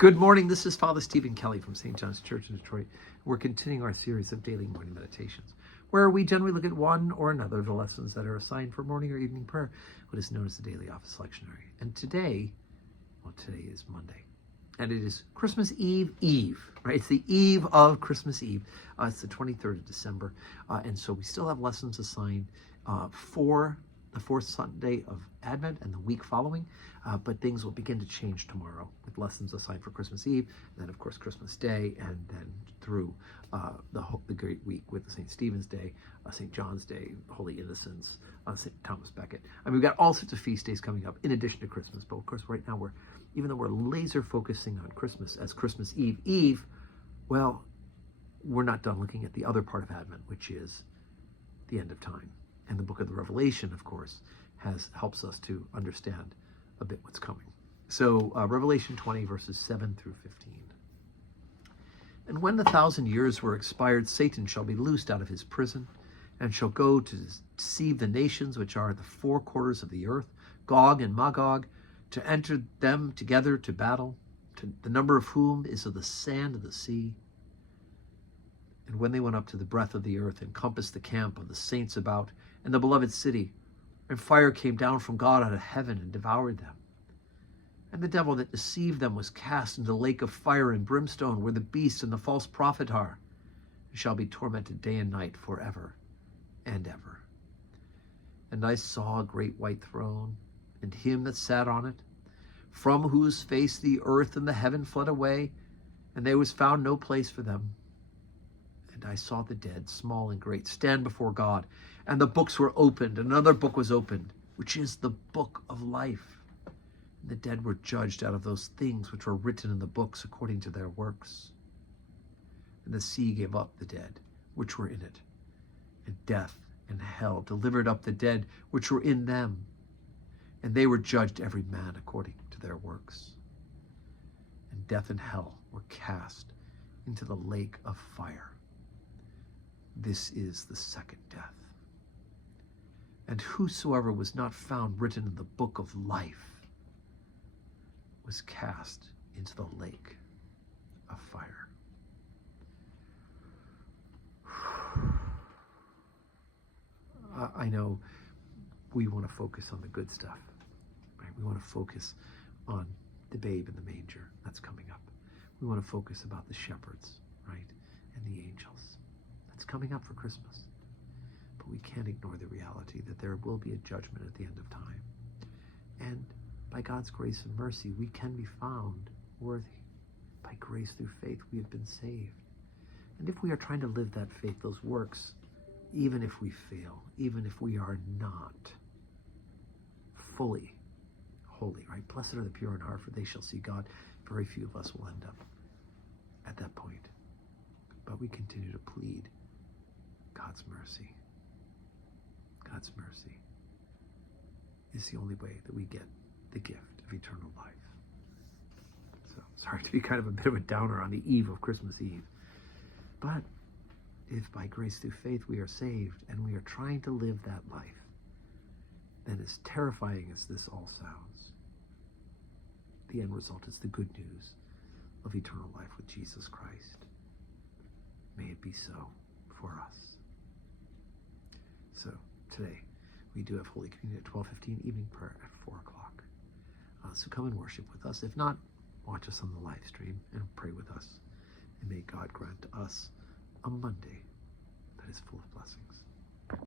Good morning. This is Father Stephen Kelly from St. John's Church in Detroit. We're continuing our series of daily morning meditations, where we generally look at one or another of the lessons that are assigned for morning or evening prayer, what is known as the daily office lectionary. And today is Monday, and it is Christmas Eve, right? It's the eve of Christmas Eve. It's the 23rd of December, and so we still have lessons assigned for the fourth Sunday of Advent and the week following, but things will begin to change tomorrow with lessons assigned for Christmas Eve, and then of course Christmas Day, and then through the great week with the St. Stephen's Day, St. John's Day, Holy Innocents, St. Thomas Becket. I mean, we've got all sorts of feast days coming up in addition to Christmas, but of course right now even though we're laser focusing on Christmas as Christmas Eve, well, we're not done looking at the other part of Advent, which is the end of time. And the book of the Revelation, of course, helps us to understand a bit what's coming. So Revelation 20, verses 7 through 15. And when the 1,000 years were expired, Satan shall be loosed out of his prison, and shall go to deceive the nations which are at the four quarters of the earth, Gog and Magog, to enter them together to battle, the number of whom is of the sand of the sea. And when they went up to the breadth of the earth, and compassed the camp of the saints about, and the beloved city, and fire came down from God out of heaven and devoured them. And the devil that deceived them was cast into the lake of fire and brimstone, where the beast and the false prophet are, and shall be tormented day and night forever and ever. And I saw a great white throne, and him that sat on it, from whose face the earth and the heaven fled away, and there was found no place for them. And I saw the dead, small and great, stand before God, and the books were opened, and another book was opened, which is the book of life. And the dead were judged out of those things which were written in the books according to their works. And the sea gave up the dead which were in it, and death and hell delivered up the dead which were in them, and they were judged every man according to their works. And death and hell were cast into the lake of fire. This is the second death. And whosoever was not found written in the book of life was cast into the lake of fire. I know we want to focus on the good stuff, right? We want to focus on the babe in the manger. That's coming up. We want to focus about the shepherds, right? And the angels. That's coming up for Christmas. But we can't ignore the reality that there will be a judgment at the end of time. And by God's grace and mercy, we can be found worthy. By grace through faith, we have been saved. And if we are trying to live that faith, those works, even if we fail, even if we are not fully holy, right? Blessed are the pure in heart, for they shall see God. Very few of us will end up at that point. But we continue to plead God's mercy. God's mercy is the only way that we get the gift of eternal life. So, sorry to be kind of a bit of a downer on the eve of Christmas Eve. But if by grace through faith we are saved and we are trying to live that life, then as terrifying as this all sounds, the end result is the good news of eternal life with Jesus Christ. May it be so for us. So today we do have Holy Communion at 12:15, evening prayer at 4 o'clock. So come and worship with us. If not, watch us on the live stream and pray with us. And may God grant to us a Monday that is full of blessings.